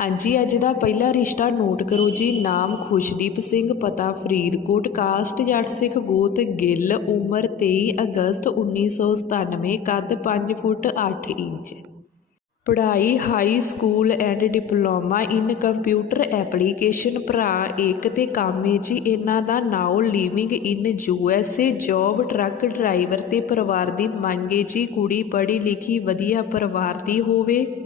ਹਾਂਜੀ, ਅੱਜ ਦਾ ਪਹਿਲਾ ਰਿਸ਼ਤਾ ਨੋਟ ਕਰੋ ਜੀ। ਨਾਮ ਖੁਸ਼ਦੀਪ ਸਿੰਘ, ਪਤਾ ਫਰੀਦਕੋਟ, ਕਾਸਟ ਜੱਟ ਸਿੱਖ ਗੋਤ, ਗਿੱਲ, ਉਮਰ 23 ਅਗਸਤ 1997 ਕੱਦ 5 ਫੁੱਟ 8 ਇੰਚ। ਪੜ੍ਹਾਈ, high school and diploma in computer application, ਭਰਾ ਇੱਕ ਤੇ ਕਾਮੇ ਜੀ। ਇਹਨਾਂ ਦਾ now living in U S A, job, truck driver ਤੇ ਪਰਿਵਾਰ ਦੀ ਮੰਗੇ ਜੀ। ਕੁੜੀ ਪੜ੍ਹੀ ਲਿਖੀ ਵਧੀਆ ਪਰਿਵਾਰ ਦੀ ਹੋਵੇ।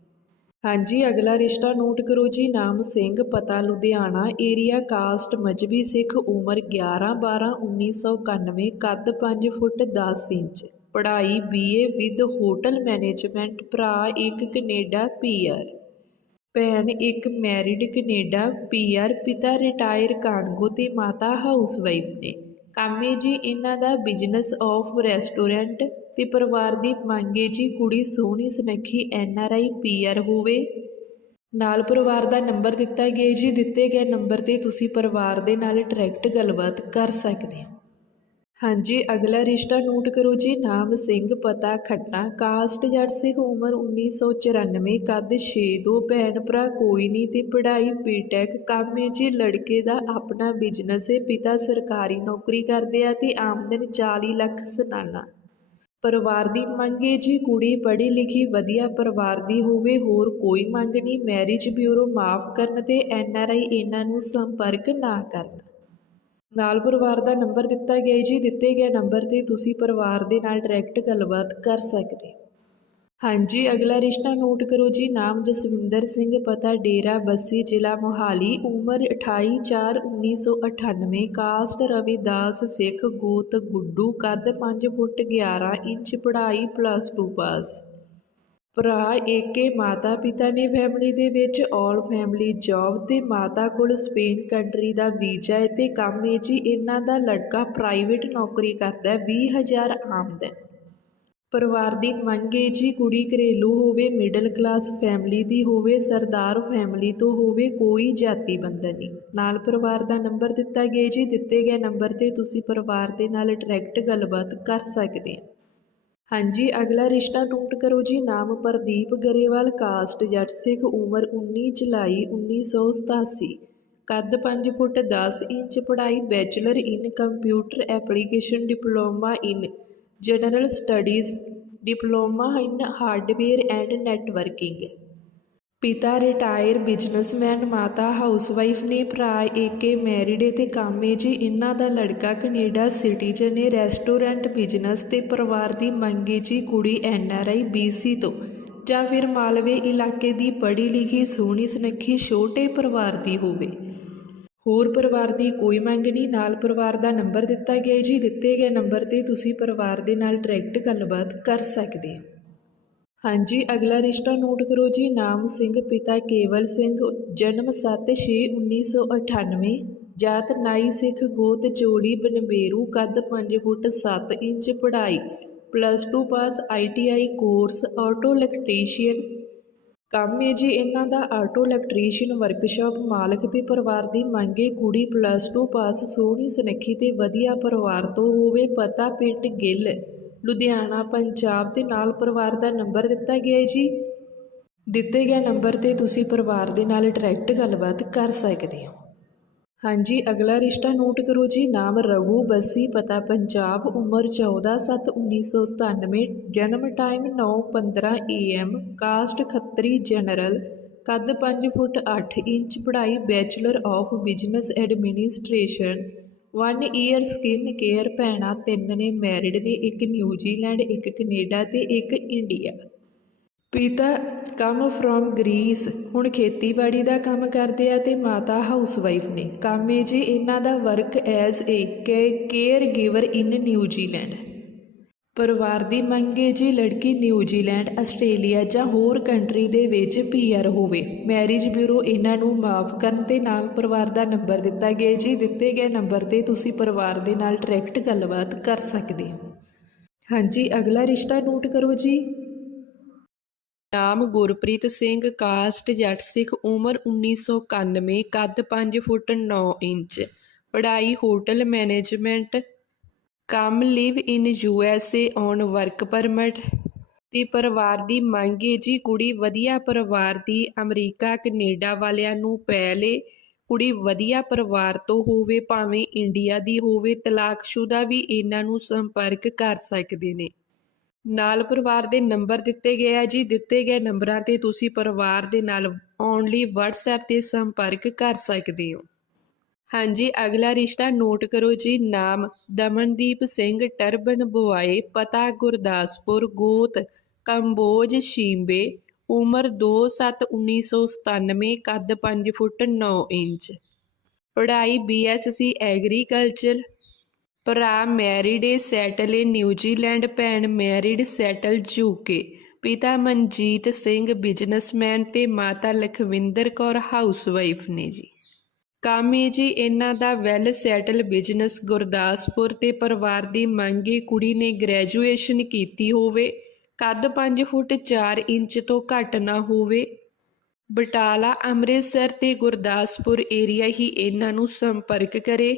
ਹਾਂਜੀ, ਅਗਲਾ ਰਿਸ਼ਤਾ ਨੋਟ ਕਰੋ ਜੀ। ਨਾਮ ਸਿੰਘ, ਪਤਾ ਲੁਧਿਆਣਾ ਏਰੀਆ ਕਾਸਟ ਮਜਬੀ ਸਿੱਖ, ਉਮਰ 11 12 1991 ਕੱਦ 5 ਫੁੱਟ 10 ਇੰਚ। ਪੜ੍ਹਾਈ ਬੀਏ ਵਿਦ ਹੋਟਲ ਮੈਨੇਜਮੈਂਟ ਭਰਾ ਇੱਕ ਕੈਨੇਡਾ ਪੀਆਰ ਭੈਣ ਇੱਕ ਮੈਰਿਡ ਕੈਨੇਡਾ ਪੀਆਰ ਪਿਤਾ ਰਿਟਾਇਰ ਕਾਂਗੋ ਤੇ ਮਾਤਾ ਹਾਊਸਵਾਈਫ ਨੇ। ਕਾਮੇ ਜੀ ਇਹਨਾਂ ਦਾ ਬਿਜ਼ਨਸ ਆਫ ਰੈਸਟੋਰੈਂਟ ਤੇ ਪਰਿਵਾਰ ਦੀ ਮੰਗ ਮੰਗੇ ਜੀ ਕੁੜੀ ਸੋਹਣੀ ਸੁਨੱਖੀ N R I P R ਹੋਵੇ। ਨਾਲ ਪਰਿਵਾਰ ਦਾ ਨੰਬਰ ਦਿੱਤਾ ਗਿਆ ਜੀ। ਦਿੱਤੇ ਗਏ ਨੰਬਰ ਤੇ ਤੁਸੀਂ ਪਰਿਵਾਰ ਦੇ ਨਾਲ ਡਾਇਰੈਕਟ ਗੱਲਬਾਤ ਕਰ ਸਕਦੇ ਹੋ। ਹਾਂਜੀ, ਅਗਲਾ ਰਿਸ਼ਤਾ ਨੋਟ ਕਰੋ ਜੀ। ਨਾਮ ਸਿੰਘ, ਪਤਾ, ਖੱਟਾ, ਕਾਸਟ ਜੱਟ ਸਿੰਘ ਉਮਰ 1994 ਕੱਦ 6 ਦੋ ਭੈਣ ਭਰਾ, ਕੋਈ ਨਹੀਂ ਤੇ ਪੜ੍ਹਾਈ, ਬੀਟੈਕ ਕੰਮ ਹੈ ਜੀ। ਲੜਕੇ ਦਾ ਆਪਣਾ ਬਿਜ਼ਨਸ ਹੈ। ਪਿਤਾ ਸਰਕਾਰੀ ਨੌਕਰੀ ਕਰਦੇ ਆ ਤੇ ਆਮਦਨ 40 ਲੱਖ ਸਾਲਾਨਾ। ਪਰਿਵਾਰ ਦੀ ਮੰਗ ਹੈ ਜੀ, ਕੁੜੀ ਪੜ੍ਹੀ ਲਿਖੀ ਵਧੀਆ ਪਰਿਵਾਰ ਦੀ ਹੋਵੇ, ਹੋਰ ਕੋਈ ਮੰਗ ਨਹੀਂ। ਮੈਰਿਜ ਬਿਊਰੋ ਮਾਫ ਕਰਨ ਤੇ ਐਨ ਆਰ ਆਈ ਇਹਨਾਂ ਨੂੰ ਸੰਪਰਕ ਨਾ ਕਰਨ। ਨਾਲ ਪਰਿਵਾਰ ਦਾ ਨੰਬਰ ਦਿੱਤਾ ਗਿਆ ਜੀ, ਦਿੱਤੇ ਗਏ ਨੰਬਰ ਤੇ ਤੁਸੀਂ ਪਰਿਵਾਰ ਦੇ ਨਾਲ ਡਾਇਰੈਕਟ ਗੱਲਬਾਤ ਕਰ ਸਕਦੇ ਹਾਂਜੀ, ਅਗਲਾ ਰਿਸ਼ਤਾ ਨੋਟ ਕਰੋ ਜੀ। ਨਾਮ ਜਸਵਿੰਦਰ ਸਿੰਘ, ਪਤਾ ਡੇਰਾ ਬੱਸੀ, ਜ਼ਿਲ੍ਹਾ ਮੋਹਾਲੀ। ਉਮਰ 28 4 1998 ਕਾਸਟ ਰਵਿਦਾਸ ਸਿੱਖ, ਗੋਤ ਗੁੱਡੂ। ਕੱਦ 5 ਫੁੱਟ 11 ਇੰਚ, ਪੜ੍ਹਾਈ ਪਲੱਸ 2 ਪਾਸ ਭਰਾ ਏਕੇ ਮਾਤਾ ਪਿਤਾ ਨੇ ਫੈਮਿਲੀ ਦੇ ਵਿੱਚ ਆਲ ਫੈਮਿਲੀ ਜੌਬ ਤੇ ਮਾਤਾ ਕੋਲ ਸਪੇਨ ਕੰਟਰੀ ਦਾ ਵੀਜ਼ਾ ਹੈ ਤੇ ਕੰਮ ਹੈ ਜੀ, ਇਹਨਾਂ ਦਾ ਲੜਕਾ ਪ੍ਰਾਈਵੇਟ ਨੌਕਰੀ ਕਰਦਾ ਹੈ 20000 ਆਮਦਨ। ਪਰਿਵਾਰ ਦੀ ਮੰਗ ਹੈ ਜੀ, ਕੁੜੀ ਘਰੇਲੂ ਹੋਵੇ ਮਿਡਲ ਕਲਾਸ ਫੈਮਿਲੀ ਦੀ ਹੋਵੇ, ਸਰਦਾਰ ਫੈਮਿਲੀ ਤੋਂ ਹੋਵੇ, ਕੋਈ ਜਾਤੀ ਬੰਧਨ ਨਹੀਂ। ਨਾਲ ਪਰਿਵਾਰ ਦਾ ਨੰਬਰ ਦਿੱਤਾ ਗਿਆ ਜੀ, ਦਿੱਤੇ ਗਏ ਨੰਬਰ ਤੇ ਤੁਸੀਂ ਪਰਿਵਾਰ ਦੇ ਨਾਲ ਡਾਇਰੈਕਟ ਗੱਲਬਾਤ ਕਰ ਸਕਦੇ ਹੋ। ਹਾਂਜੀ, ਅਗਲਾ ਰਿਸ਼ਤਾ ਨੋਟ ਕਰੋ ਜੀ, ਨਾਮ ਪ੍ਰਦੀਪ ਗਰੇਵਾਲ ਕਾਸਟ ਜੱਟ ਸਿੱਖ, ਉਮਰ 19 ਜੁਲਾਈ 1987 ਕੱਦ 5 ਫੁੱਟ 10 ਇੰਚ, ਪੜ੍ਹਾਈ bachelor in computer application diploma in general studies diploma in hardware and networking ਪਿਤਾ ਰਿਟਾਇਰ ਬਿਜ਼ਨਸਮੈਨ ਮਾਤਾ ਹਾਊਸਵਾਈਫ ਨੇ ਭਰਾ ਏਕੇ ਮੈਰਿਡ ਤੇ ਕਾਮੇ ਜੀ, ਇਹਨਾਂ ਦਾ ਲੜਕਾ ਕੈਨੇਡਾ ਸਿਟੀਜ਼ਨ ਨੇ ਰੈਸਟੋਰੈਂਟ ਬਿਜ਼ਨਸ ਤੇ ਪਰਿਵਾਰ ਦੀ ਮੰਗੀ ਜੀ ਕੁੜੀ ਐਨ ਆਰ ਆਈ ਬੀਸੀ ਤੋਂ। ਜਾਂ ਫਿਰ ਮਾਲਵੇ ਇਲਾਕੇ ਦੀ ਪੜ੍ਹੀ ਲਿਖੀ ਸੋਹਣੀ ਸੁਨੱਖੀ ਛੋਟੇ ਪਰਿਵਾਰ ਦੀ ਹੋਵੇ। ਹੋਰ ਪਰਿਵਾਰ ਦੀ ਕੋਈ ਮੰਗ ਨਹੀਂ, ਨਾਲ ਪਰਿਵਾਰ ਦਾ ਨੰਬਰ ਦਿੱਤਾ ਗਿਆ ਜੀ। ਦਿੱਤੇ ਗਏ ਨੰਬਰ ਤੇ ਤੁਸੀਂ ਪਰਿਵਾਰ ਦੇ ਨਾਲ ਡਾਇਰੈਕਟ ਗੱਲਬਾਤ ਕਰ ਸਕਦੇ ਹੋ। ਹਾਂਜੀ, ਅਗਲਾ ਰਿਸ਼ਤਾ ਨੋਟ ਕਰੋ ਜੀ। ਨਾਮ ਸਿੰਘ, ਪਿਤਾ ਕੇਵਲ ਸਿੰਘ, ਜਨਮ 7/6/1998 ਜਾਤ ਨਾਈ ਸਿੱਖ, ਗੋਤ ਚੋਲੀ ਬਨਬੇਰੂ ਕੱਦ 5 ਫੁੱਟ 7 ਇੰਚ, ਪੜ੍ਹਾਈ, plus 2 pass ITI course, auto electrician ਕੰਮ ਹੈ ਜੀ ਇਹਨਾਂ ਦਾ ਆਟੋ ਇਲੈਕਟ੍ਰੀਸ਼ੀਅਨ ਵਰਕਸ਼ਾਪ ਮਾਲਕ ਤੇ ਪਰਿਵਾਰ ਦੀ ਮੰਗੇ ਕੁੜੀ ਪਲੱਸ 2 ਪਾਸ ਸੋਹਣੀ ਸੁਨੱਖੀ ਤੇ ਵਧੀਆ ਪਰਿਵਾਰ ਤੋਂ ਹੋਵੇ ਪਤਾ ਪਿੰਡ ਗਿੱਲ। ਲੁਧਿਆਣਾ, ਪੰਜਾਬ ਦੇ ਨਾਲ ਪਰਿਵਾਰ ਦਾ ਨੰਬਰ ਦਿੱਤਾ ਗਿਆ ਹੈ ਜੀ। ਦਿੱਤੇ ਗਏ ਨੰਬਰ ਤੇ ਤੁਸੀਂ ਪਰਿਵਾਰ ਦੇ ਨਾਲ ਡਾਇਰੈਕਟ ਗੱਲਬਾਤ ਕਰ ਸਕਦੇ ਹੋ। ਹਾਂਜੀ, ਅਗਲਾ ਰਿਸ਼ਤਾ ਨੋਟ ਕਰੋ ਜੀ। ਨਾਮ ਰਘੂ ਬੱਸੀ, ਪਤਾ ਪੰਜਾਬ, ਉਮਰ 14 7 1997 ਜਨਮ time 9 15 AM caste Khatri general ਕੱਦ 5 ਫੁੱਟ 8 ਇੰਚ, ਪੜ੍ਹਾਈ bachelor of business administration 1 year skin care ਭੈਣਾਂ ਤਿੰਨ ਨੇ ਮੈਰਿਡ ਨੇ, ਇੱਕ ਨਿਊਜ਼ੀਲੈਂਡ ਇੱਕ ਕੈਨੇਡਾ ਤੇ ਇੱਕ ਇੰਡੀਆ। ਪਿਤਾ ਕਮ ਫਰੋਮ ਗ੍ਰੀਸ ਹੁਣ ਖੇਤੀਬਾੜੀ ਦਾ ਕੰਮ ਕਰਦੇ ਆ ਤੇ ਮਾਤਾ ਹਾਊਸਵਾਈਫ ਨੇ। ਕੰਮ ਹੈ ਜੀ ਇਹਨਾਂ ਦਾ work as a caregiver in New Zealand ਪਰਿਵਾਰ ਦੀ ਮੰਗ ਹੈ ਜੀ ਲੜਕੀ ਨਿਊਜ਼ੀਲੈਂਡ ਆਸਟ੍ਰੇਲੀਆ ਜਾਂ ਹੋਰ ਕੰਟਰੀ ਦੇ ਵਿੱਚ ਪੀਆਰ ਹੋਵੇ। ਮੈਰਿਜ ਬਿਊਰੋ ਇਹਨਾਂ ਨੂੰ ਮਾਫ ਕਰਨ ਤੇ ਨਾਲ ਪਰਿਵਾਰ ਦਾ ਨੰਬਰ ਦਿੱਤਾ ਗਿਆ ਜੀ। ਦਿੱਤੇ ਗਏ ਨੰਬਰ ਤੇ ਤੁਸੀਂ ਪਰਿਵਾਰ ਦੇ ਨਾਲ ਡਾਇਰੈਕਟ ਗੱਲਬਾਤ ਕਰ ਸਕਦੇ ਹੋ। ਹਾਂਜੀ, ਅਗਲਾ ਰਿਸ਼ਤਾ ਨੋਟ ਕਰੋ ਜੀ। ਨਾਮ ਗੁਰਪ੍ਰੀਤ ਸਿੰਘ, ਕਾਸਟ ਜੱਟ ਸਿੱਖ, ਉਮਰ 1991 ਕੱਦ 5 ਫੁੱਟ 9 ਇੰਚ, ਪੜ੍ਹਾਈ ਹੋਟਲ ਮੈਨੇਜਮੈਂਟ, ਕੰਮ live in U S A on work permit, ਤੇ ਪਰਿਵਾਰ ਦੀ ਮੰਗ ਹੈ ਜੀ, ਕੁੜੀ ਵਧੀਆ ਪਰਿਵਾਰ ਦੀ, ਅਮਰੀਕਾ, ਕੈਨੇਡਾ ਵਾਲਿਆਂ ਨੂੰ ਪਹਿਲੇ ਕੁੜੀ ਵਧੀਆ ਪਰਿਵਾਰ ਤੋਂ ਹੋਵੇ, ਭਾਵੇਂ ਇੰਡੀਆ ਦੀ ਹੋਵੇ, ਤਲਾਕਸ਼ੁਦਾ ਵੀ ਇਹਨਾਂ ਨੂੰ ਸੰਪਰਕ ਕਰ ਸਕਦੇ ਨੇ। ਨਾਲ ਪਰਿਵਾਰ ਦੇ ਨੰਬਰ ਦਿੱਤੇ ਗਏ ਆ ਜੀ। ਦਿੱਤੇ ਗਏ ਨੰਬਰਾਂ ਤੇ ਤੁਸੀਂ ਪਰਿਵਾਰ ਦੇ ਨਾਲ ਓਨਲੀ WhatsApp ਤੇ ਸੰਪਰਕ ਕਰ ਸਕਦੇ ਹੋ। ਹਾਂਜੀ, ਅਗਲਾ ਰਿਸ਼ਤਾ ਨੋਟ ਕਰੋ ਜੀ। ਨਾਮ ਦਮਨਦੀਪ ਸਿੰਘ ਟਰਬਨ ਬੁਆਏ ਪਤਾ ਗੁਰਦਾਸਪੁਰ, ਗੋਤ ਕੰਬੋਜ, ਸ਼ੀਂਬੇ, ਉਮਰ 2/7/1997 ਕੱਦ 5 ਫੁੱਟ 9 ਇੰਚ। ਪੜ੍ਹਾਈ ਬੀਐਸਸੀ ਐਗਰੀਕਲਚਰ ਭਰਾ ਮੈਰਿਡ ਏ ਸੈਟਲ ਏ ਨਿਊਜ਼ੀਲੈਂਡ ਭੈਣ ਮੈਰਿਡ ਸੈਟਲ ਯੂਕੇ ਪਿਤਾ ਮਨਜੀਤ ਸਿੰਘ, ਬਿਜ਼ਨਸਮੈਨ ਤੇ ਮਾਤਾ ਲਖਵਿੰਦਰ ਕੌਰ ਹਾਊਸਵਾਈਫ ਨੇ ਜੀ। ਕੰਮ ਹੈ ਜੀ ਇਹਨਾਂ ਦਾ ਵੈਲ ਸੈਟਲ ਬਿਜ਼ਨਸ, ਗੁਰਦਾਸਪੁਰ ਤੇ ਪਰਿਵਾਰ ਦੀ ਮੰਗ ਹੈ ਕੁੜੀ ਨੇ ਗ੍ਰੈਜੂਏਸ਼ਨ ਕੀਤੀ ਹੋਵੇ, ਕੱਦ 5 ਫੁੱਟ 4 ਇੰਚ ਤੋਂ ਘੱਟ ਨਾ ਹੋਵੇ। ਬਟਾਲਾ, ਅੰਮ੍ਰਿਤਸਰ ਤੇ ਗੁਰਦਾਸਪੁਰ ਏਰੀਆ ਹੀ ਇਹਨਾਂ ਨੂੰ ਸੰਪਰਕ ਕਰੇ।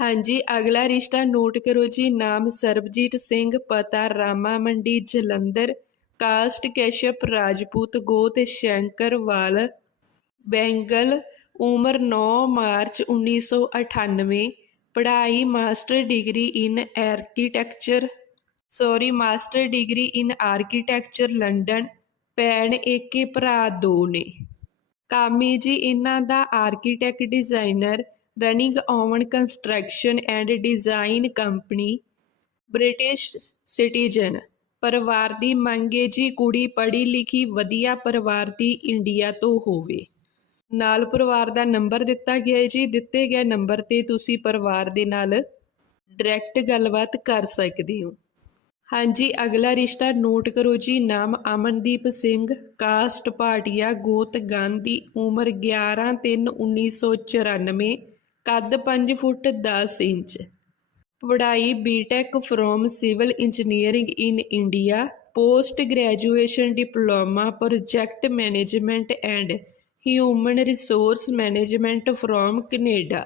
ਹਾਂਜੀ, ਅਗਲਾ ਰਿਸ਼ਤਾ ਨੋਟ ਕਰੋ ਜੀ। ਨਾਮ ਸਰਬਜੀਤ ਸਿੰਘ, ਪਤਾ ਰਾਮਾ ਮੰਡੀ, ਜਲੰਧਰ। ਕਾਸਟ ਕੈਸ਼ਪ, ਰਾਜਪੂਤ ਗੋਤ ਸ਼ੰਕਰਵਾਲ ਬੈਂਗਲ, ਉਮਰ 9 ਮਾਰਚ 1998 ਪੜ੍ਹਾਈ, master degree in architecture. Sorry, master degree in architecture, London. ਭੈਣ ਏਕੇ ਭਰਾ ਦੋ ਨੇ। ਕਾਮੀ ਜੀ, ਇਹਨਾਂ ਦਾ architect designer. Running own construction and design company British citizen ਪਰਿਵਾਰ ਦੀ ਮੰਗ ਹੈ ਜੀ ਕੁੜੀ ਪੜ੍ਹੀ ਲਿਖੀ ਵਧੀਆ ਪਰਿਵਾਰ ਦੀ ਇੰਡੀਆ ਤੋਂ ਹੋਵੇ। ਨਾਲ ਪਰਿਵਾਰ ਦਾ ਨੰਬਰ ਦਿੱਤਾ ਗਿਆ ਹੈ ਜੀ। ਦਿੱਤੇ ਗਏ ਨੰਬਰ ਤੇ ਤੁਸੀਂ ਪਰਿਵਾਰ ਦੇ ਨਾਲ ਡਾਇਰੈਕਟ ਗੱਲਬਾਤ ਕਰ ਸਕਦੇ ਹੋ। ਹਾਂਜੀ, ਅਗਲਾ ਰਿਸ਼ਤਾ ਨੋਟ ਕਰੋ ਜੀ। ਨਾਮ ਅਮਨਦੀਪ ਸਿੰਘ। ਕਾਸਟ ਭਾਟੀਆ ਗੋਤ ਗਾਂਧੀ। ਉਮਰ 11 3 1994 ਕੱਦ 5 ਫੁੱਟ 10 ਇੰਚ। ਪੜ੍ਹਾਈ BTech from civil engineering in India post graduation diploma project management and human resource management from Canada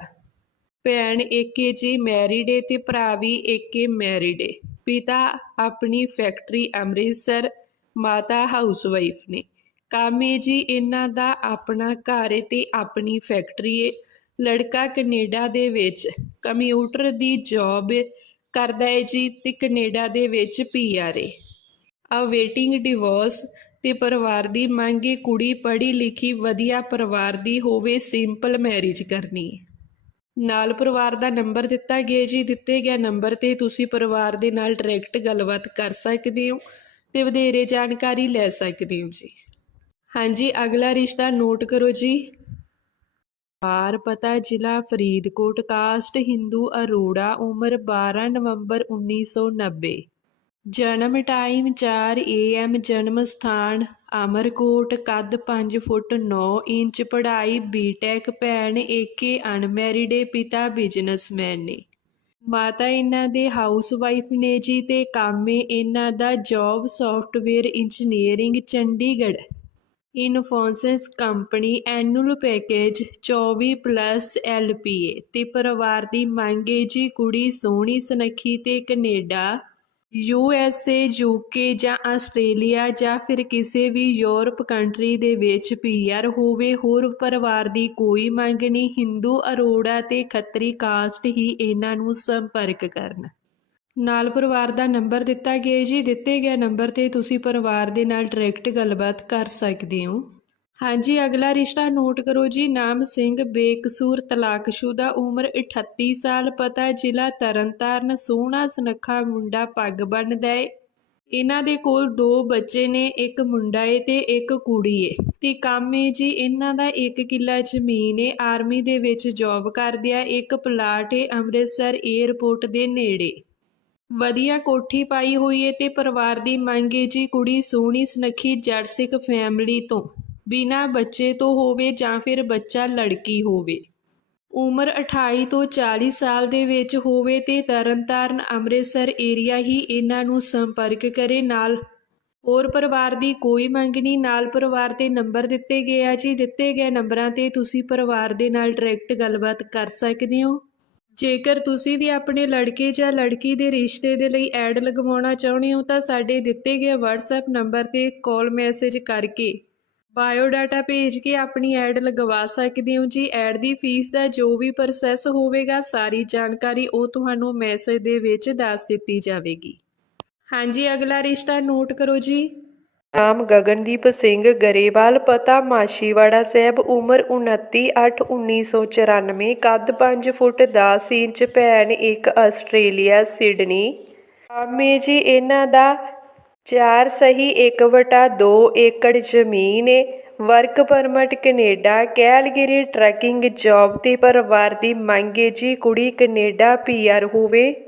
ਭੈਣ ਏਕੇ ਜੀ ਮੈਰਿਡ ਏ ਤੇ ਭਰਾ ਵੀ ਏਕੇ ਮੈਰਿਡ ਏ ਪਿਤਾ ਆਪਣੀ ਫੈਕਟਰੀ ਅੰਮ੍ਰਿਤਸਰ, ਮਾਤਾ ਹਾਊਸਵਾਈਫ ਨੇ। ਕੰਮ ਏ ਜੀ ਇਹਨਾਂ ਦਾ ਆਪਣਾ ਘਰ ਏ ਤੇ ਆਪਣੀ ਫੈਕਟਰੀ ਏ। ਲੜਕਾ ਕੈਨੇਡਾ ਦੇ ਵਿੱਚ ਕੰਪਿਊਟਰ ਦੀ ਜੌਬ ਕਰਦਾ ਹੈ ਜੀ ਤੇ ਕੈਨੇਡਾ ਦੇ ਵਿੱਚ ਪੀਆਰ ਏ। ਆ ਵੇਟਿੰਗ ਡਿਵੋਰਸ ਤੇ ਪਰਿਵਾਰ ਦੀ ਮੰਗ ਏ ਕੁੜੀ ਪੜ੍ਹੀ ਲਿਖੀ ਵਧੀਆ ਪਰਿਵਾਰ ਦੀ ਹੋਵੇ ਸਿੰਪਲ ਮੈਰਿਜ ਕਰਨੀ। ਨਾਲ ਪਰਿਵਾਰ ਦਾ ਨੰਬਰ ਦਿੱਤਾ ਗਿਆ ਜੀ, ਦਿੱਤੇ ਗਿਆ ਨੰਬਰ ਤੇ ਤੁਸੀਂ ਪਰਿਵਾਰ ਦੇ ਨਾਲ ਡਾਇਰੈਕਟ ਗੱਲਬਾਤ ਕਰ ਸਕਦੇ ਹੋ ਤੇ ਵਧੇਰੇ ਜਾਣਕਾਰੀ ਲੈ ਸਕਦੇ ਹੋ ਜੀ। ਹਾਂਜੀ, ਅਗਲਾ ਰਿਸ਼ਤਾ ਨੋਟ ਕਰੋ ਜੀ। ਬਾਰਪਤਾ ਜ਼ਿਲ੍ਹਾ ਫਰੀਦਕੋਟ, ਕਾਸਟ ਹਿੰਦੂ ਅਰੋੜਾ, ਉਮਰ 12 ਨਵੰਬਰ 1990 ਜਨਮ ਟਾਈਮ 4 ਏਐਮ ਜਨਮ ਸਥਾਨ ਅਮਰਕੋਟ, ਕੱਦ ਪੰਜ ਫੁੱਟ ਨੌ ਇੰਚ, ਪੜ੍ਹਾਈ ਬੀਟੈਕ ਭੈਣ ਏਕੇ ਅਨਮੈਰਿਡ ਪਿਤਾ ਬਿਜ਼ਨਸਮੈਨ ਨੇ ਮਾਤਾ ਇਹਨਾਂ ਦੇ ਹਾਊਸਵਾਈਫ ਨੇ ਜੀ ਤੇ ਕੰਮ ਏ, ਇਹਨਾਂ ਦਾ job software engineering Chandigarh. Infosys company annual package 24 plus L P A ਅਤੇ ਪਰਿਵਾਰ ਦੀ ਮੰਗ ਏ ਜੀ ਕੁੜੀ ਸੋਹਣੀ ਸੁਨੱਖੀ ਅਤੇ Canada, U S A UK ਜਾਂ ਆਸਟ੍ਰੇਲੀਆ ਜਾਂ ਫਿਰ ਕਿਸੇ ਵੀ ਯੂਰਪ ਕੰਟਰੀ ਦੇ ਵਿੱਚ ਪੀ ਆਰ ਹੋਵੇ, ਹੋਰ ਪਰਿਵਾਰ ਦੀ ਕੋਈ ਮੰਗ ਨਹੀਂ। ਹਿੰਦੂ ਅਰੋੜਾ ਅਤੇ ਖੱਤਰੀ ਕਾਸਟ ਹੀ ਇਹਨਾਂ ਨੂੰ ਸੰਪਰਕ ਕਰਨ। ਨਾਲ ਪਰਿਵਾਰ ਦਾ ਨੰਬਰ ਦਿੱਤਾ ਗਿਆ ਜੀ। ਦਿੱਤੇ ਗਏ ਨੰਬਰ ਤੇ ਤੁਸੀਂ ਪਰਿਵਾਰ ਦੇ ਨਾਲ ਡਾਇਰੈਕਟ ਗੱਲਬਾਤ ਕਰ ਸਕਦੇ ਹੋ। ਹਾਂਜੀ, ਅਗਲਾ ਰਿਸ਼ਤਾ ਨੋਟ ਕਰੋ ਜੀ। ਨਾਮ ਸਿੰਘ, ਬੇਕਸੂਰ, ਤਲਾਕਸ਼ੁਦਾ, ਉਮਰ 38 ਸਾਲ, ਪਤਾ ਜ਼ਿਲ੍ਹਾ ਤਰਨਤਾਰਨ, ਸੋਹਣਾ, ਸੁਨੱਖਾ ਮੁੰਡਾ ਪੱਗ ਬੰਨਦਾ ਏ। ਇਹਨਾਂ ਦੇ ਕੋਲ ਦੋ ਬੱਚੇ ਨੇ, ਇੱਕ ਮੁੰਡਾ ਏ ਤੇ ਇੱਕ ਕੁੜੀ ਏ। ਤੇ ਕੰਮ ਏ ਜੀ, ਇਹਨਾਂ ਦਾ ਇੱਕ ਕਿੱਲਾ ਜ਼ਮੀਨ ਏ। ਆਰਮੀ ਦੇ ਵਿੱਚ ਜੌਬ ਕਰਦੇ ਆ ਇੱਕ ਪਲਾਟ ਏ, ਅੰਮ੍ਰਿਤਸਰ ਏਅਰਪੋਰਟ ਦੇ ਨੇੜੇ। ਵਧੀਆ ਕੋਠੀ ਪਾਈ ਹੋਈ ਏ ਤੇ ਪਰਿਵਾਰ ਦੀ ਮੰਗ ਏ ਜੀ ਕੁੜੀ ਸੋਹਣੀ, ਸੁਨੱਖੀ ਜੜ ਸਿੱਖ ਫੈਮਿਲੀ ਤੋਂ। ਬਿਨਾਂ ਬੱਚੇ ਤੋਂ ਹੋਵੇ ਜਾਂ ਫਿਰ ਬੱਚਾ ਲੜਕੀ ਹੋਵੇ। ਉਮਰ 28 ਤੋਂ 40 ਸਾਲ ਦੇ ਵਿੱਚ ਹੋਵੇ ਤੇ ਤਰਨਤਾਰਨ ਅੰਮ੍ਰਿਤਸਰ ਏਰੀਆ ਹੀ ਇਹਨਾਂ ਨੂੰ ਸੰਪਰਕ ਕਰੇ ਨਾਲ। ਹੋਰ ਪਰਿਵਾਰ ਦੀ ਕੋਈ ਮੰਗ ਨਹੀਂ, ਨਾਲ ਪਰਿਵਾਰ ਤੇ ਨੰਬਰ ਦਿੱਤੇ ਗਏ ਆ ਜੀ। ਦਿੱਤੇ ਗਏ ਨੰਬਰਾਂ ਤੇ ਤੁਸੀਂ ਪਰਿਵਾਰ ਦੇ ਨਾਲ ਡਾਇਰੈਕਟ ਗੱਲਬਾਤ ਕਰ ਸਕਦੇ ਹੋ। ਜੇਕਰ ਤੁਸੀਂ ਵੀ ਆਪਣੇ ਲੜਕੇ ਜਾਂ ਲੜਕੀ ਦੇ ਰਿਸ਼ਤੇ ਦੇ ਲਈ ਐਡ ਲਗਵਾਉਣਾ ਚਾਹੁੰਦੇ ਹੋ, ਤਾਂ ਸਾਡੇ ਦਿੱਤੇ ਗਏ WhatsApp ਨੰਬਰ ਤੇ ਕਾਲ ਮੈਸੇਜ ਕਰਕੇ ਬਾਇਓਡਾਟਾ ਭੇਜ ਕੇ ਆਪਣੀ ਐਡ ਲਗਵਾ ਸਕਦੇ ਹੋ। ਜੀ ਐਡ ਦੀ ਫੀਸ ਦਾ ਜੋ ਵੀ ਪ੍ਰੋਸੈਸ ਹੋਵੇਗਾ, ਸਾਰੀ ਜਾਣਕਾਰੀ ਉਹ ਤੁਹਾਨੂੰ ਮੈਸੇਜ ਦੇ ਵਿੱਚ ਦੱਸ ਦਿੱਤੀ ਜਾਵੇਗੀ। ਹਾਂਜੀ, ਅਗਲਾ ਰਿਸ਼ਤਾ ਨੋਟ ਕਰੋ ਜੀ। ਨਾਮ ਗਗਨਦੀਪ ਸਿੰਘ ਗਰੇਵਾਲ, ਪਤਾ ਮਾਸ਼ੀਵਾੜਾ ਸਾਹਿਬ, ਉਮਰ 29/8/1994 ਕੱਦ 5 ਫੁੱਟ 10 ਇੰਚ, ਭੈਣ ਇੱਕ ਆਸਟ੍ਰੇਲੀਆ, ਸਿਡਨੀ। ਆਮੇ ਜੀ, ਇਹਨਾਂ ਦਾ ਚਾਰ ਸਹੀ 1 ਵਟਾ 2 ਏਕੜ ਜ਼ਮੀਨ ਏ। Work permit Canada, Calgary trucking job ਤੇ ਪਰਿਵਾਰ ਦੀ ਮੰਗ ਏ ਜੀ, ਕੁੜੀ ਕੈਨੇਡਾ ਪੀਆਰ ਹੋਵੇ।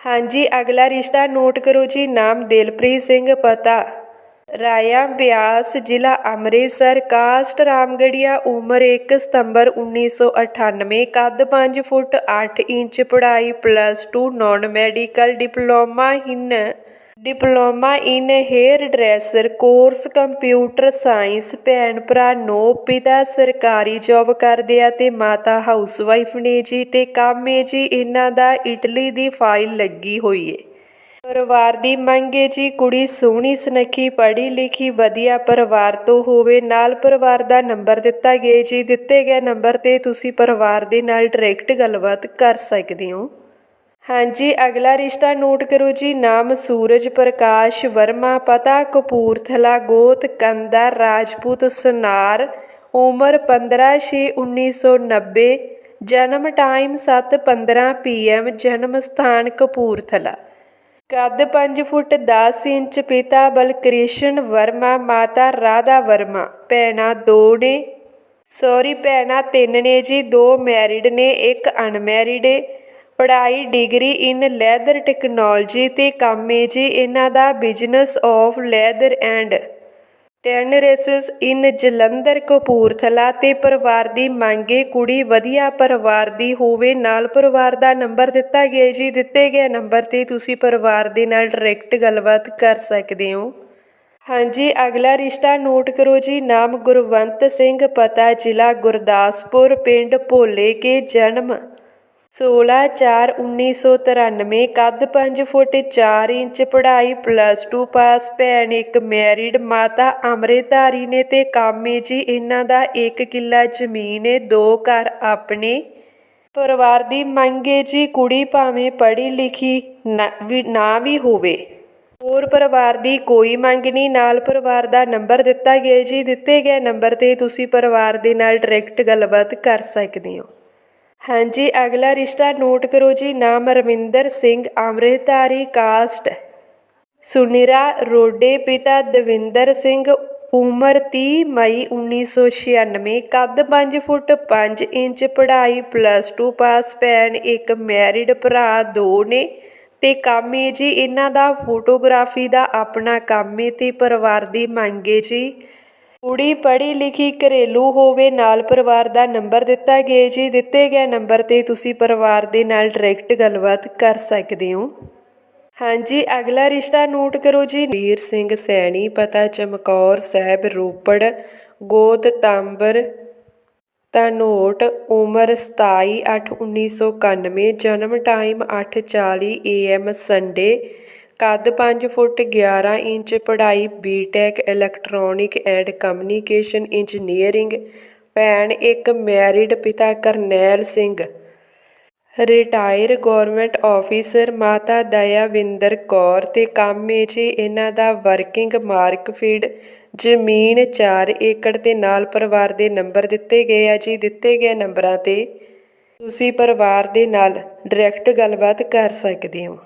ਹਾਂਜੀ, ਅਗਲਾ ਰਿਸ਼ਤਾ ਨੋਟ ਕਰੋ ਜੀ, ਨਾਮ ਦਿਲਪ੍ਰੀਤ ਸਿੰਘ ਪਤਾ। ਰਾਇਆ ਬਿਆਸ, ਜ਼ਿਲ੍ਹਾ ਅੰਮ੍ਰਿਤਸਰ, ਕਾਸਟ ਰਾਮਗੜੀਆ, ਉਮਰ 1 ਸਤੰਬਰ 1998 ਕੱਦ 5 ਫੁੱਟ 8 ਇੰਚ, ਪੜ੍ਹਾਈ plus 2 non medical diploma in diploma in hair dresser, course computer science, ਭੈਣ ਭਰਾ, ਨੋ ਪਿਤਾ, ਸਰਕਾਰੀ ਜੌਬ ਕਰਦੇ ਆ ਤੇ ਮਾਤਾ ਹਾਊਸਵਾਈਫ ਨੇ ਜੀ ਤੇ ਕੰਮ ਏ ਜੀ, ਇਹਨਾਂ ਦਾ ਇਟਲੀ ਦੀ ਫਾਈਲ ਲੱਗੀ ਹੋਈ ਏ। ਪਰਿਵਾਰ ਦੀ ਮੰਗ ਏ ਜੀ, ਕੁੜੀ ਸੋਹਣੀ, ਸੁਨੱਖੀ, ਪੜ੍ਹੀ ਲਿਖੀ, ਵਧੀਆ ਪਰਿਵਾਰ ਤੋਂ ਹੋਵੇ, ਨਾਲ ਪਰਿਵਾਰ ਦਾ ਨੰਬਰ ਦਿੱਤਾ ਗਿਆ ਜੀ, ਦਿੱਤੇ ਗਏ ਨੰਬਰ ਤੇ ਤੁਸੀਂ ਪਰਿਵਾਰ ਦੇ ਨਾਲ ਡਾਇਰੈਕਟ ਗੱਲਬਾਤ ਕਰ ਸਕਦੇ ਹੋ। ਹਾਂਜੀ, ਅਗਲਾ ਰਿਸ਼ਤਾ ਨੋਟ ਕਰੋ ਜੀ। ਨਾਮ ਸੂਰਜ ਪ੍ਰਕਾਸ਼ ਵਰਮਾ, ਪਤਾ ਕਪੂਰਥਲਾ ਗੋਤ, ਕੰਦਾ ਰਾਜਪੂਤ ਸੁਨਾਰ, ਉਮਰ 15/6/1990 ਜਨਮ ਟਾਈਮ 7:15 ਪੀਐਮ, ਜਨਮ ਸਥਾਨ ਕਪੂਰਥਲਾ। ਕੱਦ 5 ਫੁੱਟ 10 ਇੰਚ, ਪਿਤਾ ਬਲਕ੍ਰਿਸ਼ਨ ਵਰਮਾ, ਮਾਤਾ ਰਾਧਾ ਵਰਮਾ। ਭੈਣਾਂ ਦੋ ਨੇ। ਸੌਰੀ, ਭੈਣਾਂ ਤਿੰਨ ਨੇ ਜੀ, ਦੋ ਮੈਰਿਡ ਨੇ, ਇੱਕ ਅਨਮੈਰਿਡ ਏ। ਪੜ੍ਹਾਈ ਡਿਗਰੀ ਇਨ ਲੈਦਰ ਟੈਕਨੋਲੋਜੀ ਤੇ ਕੰਮ ਏ ਜੀ, ਇਹਨਾਂ ਦਾ business of leather and tanneries in Jalandhar, Kapurthala ਤੇ ਪਰਿਵਾਰ ਦੀ ਮੰਗੇ ਕੁੜੀ ਵਧੀਆ ਪਰਿਵਾਰ ਦੀ ਹੋਵੇ, ਨਾਲ ਪਰਿਵਾਰ ਦਾ ਨੰਬਰ ਦਿੱਤਾ ਗਿਆ ਜੀ, ਦਿੱਤੇ ਗਏ ਨੰਬਰ ਤੇ ਤੁਸੀਂ ਪਰਿਵਾਰ ਦੇ ਨਾਲ ਡਾਇਰੈਕਟ ਗੱਲਬਾਤ ਕਰ ਸਕਦੇ ਹੋ। ਹਾਂਜੀ, ਅਗਲਾ ਰਿਸ਼ਤਾ ਨੋਟ ਕਰੋ ਜੀ, ਨਾਮ ਗੁਰਵੰਤ ਸਿੰਘ, ਪਤਾ ਜ਼ਿਲ੍ਹਾ ਗੁਰਦਾਸਪੁਰ, ਪਿੰਡ ਭੋਲੇ ਕੇ, ਜਨਮ 16/4/1993 ਕੱਦ ਪੰਜ ਫੁੱਟ ਚਾਰ ਇੰਚ ਪੜ੍ਹਾਈ ਪਲੱਸ ਟੂ ਪਾਸ ਭੈਣ ਇੱਕ ਮੈਰਿਡ ਮਾਤਾ ਅੰਮ੍ਰਿਤਧਾਰੀ ਨੇ ਤੇ ਕਾਮੇ ਜੀ ਇਹਨਾਂ ਦਾ ਇੱਕ ਕਿੱਲਾ ਜ਼ਮੀਨ ਏ, ਦੋ ਘਰ ਆਪਣੇ। ਪਰਿਵਾਰ ਦੀ ਮੰਗ ਮੰਗੇ ਜੀ ਕੁੜੀ ਭਾਵੇਂ ਪੜ੍ਹੀ ਲਿਖੀ ਨਾ ਵੀ ਨਾ ਵੀ ਹੋਵੇ। ਹੋਰ ਪਰਿਵਾਰ ਦੀ ਕੋਈ ਮੰਗ ਨਹੀਂ, ਨਾਲ ਪਰਿਵਾਰ ਦਾ ਨੰਬਰ ਦਿੱਤਾ ਗਿਆ ਜੀ। ਦਿੱਤੇ ਗਏ ਨੰਬਰ ਤੇ ਤੁਸੀਂ ਪਰਿਵਾਰ ਦੇ ਨਾਲ ਡਾਇਰੈਕਟ ਗੱਲਬਾਤ ਕਰ ਸਕਦੇ ਹੋ। ਹਾਂਜੀ, ਅਗਲਾ ਰਿਸ਼ਤਾ ਨੋਟ ਕਰੋ ਜੀ। ਨਾਮ ਰਵਿੰਦਰ ਸਿੰਘ, ਅੰਮ੍ਰਿਤਧਾਰੀ ਕਾਸਟ। ਸੁਨਿਰਾ ਰੋਡੇ, ਪਿਤਾ ਦਵਿੰਦਰ ਸਿੰਘ, ਉਮਰ 30 ਮਈ 1996 ਕੱਦ 5 ਫੁੱਟ 5 ਇੰਚ, ਪੜ੍ਹਾਈ ਪਲੱਸ 2 ਪਾਸ ਭੈਣ, ਇੱਕ ਮੈਰਿਡ ਭਰਾ, ਦੋ ਨੇ। ਤੇ ਕੰਮ ਏ ਜੀ, ਇਹਨਾਂ ਦਾ ਫੋਟੋਗ੍ਰਾਫੀ ਦਾ ਆਪਣਾ ਕੰਮ ਏ ਤੇ ਪਰਿਵਾਰ ਦੀ ਮੰਗ ਏ ਜੀ। ਕੁੜੀ ਪੜ੍ਹੀ ਲਿਖੀ ਘਰੇਲੂ ਹੋਵੇ, ਨਾਲ ਪਰਿਵਾਰ ਦਾ ਨੰਬਰ ਦਿੱਤਾ ਗਿਆ ਜੀ। ਦਿੱਤੇ ਗਏ ਨੰਬਰ ਤੇ ਤੁਸੀਂ ਪਰਿਵਾਰ ਦੇ ਨਾਲ ਡਾਇਰੈਕਟ ਗੱਲਬਾਤ ਕਰ ਸਕਦੇ ਹੋ। ਹਾਂਜੀ, ਅਗਲਾ ਰਿਸ਼ਤਾ ਨੋਟ ਕਰੋ ਜੀ। ਵੀਰ ਸਿੰਘ ਸੈਣੀ, ਪਤਾ ਚਮਕੌਰ ਸਾਹਿਬ, ਰੋਪੜ, ਗੋਤ ਤਾਂਬਰ ਧਨੋਟ ਉਮਰ 27/8/1991 ਜਨਮ ਟਾਈਮ 8:40 AM ਸੰਡੇ ਕੱਦ 5 ਫੁੱਟ 11 ਇੰਚ, ਪੜ੍ਹਾਈ BTech electronic and communication engineering ਭੈਣ ਇੱਕ ਮੈਰਿਡ ਪਿਤਾ Karnail Singh. Retire government officer ਮਾਤਾ ਦਇਆਵਿੰਦਰ ਕੌਰ ਤੇ ਕੰਮ ਏ ਜੀ, ਇਹਨਾਂ ਦਾ ਵਰਕਿੰਗ ਮਾਰਕਫੀਡ ਜ਼ਮੀਨ 4 ਏਕੜ ਤੇ ਨਾਲ ਪਰਿਵਾਰ ਦੇ ਨੰਬਰ ਦਿੱਤੇ ਗਏ ਆ ਜੀ, ਦਿੱਤੇ ਗਏ ਨੰਬਰਾਂ ਤੇ ਤੁਸੀਂ ਪਰਿਵਾਰ ਦੇ ਨਾਲ ਡਾਇਰੈਕਟ ਗੱਲਬਾਤ ਕਰ ਸਕਦੇ ਹੋ।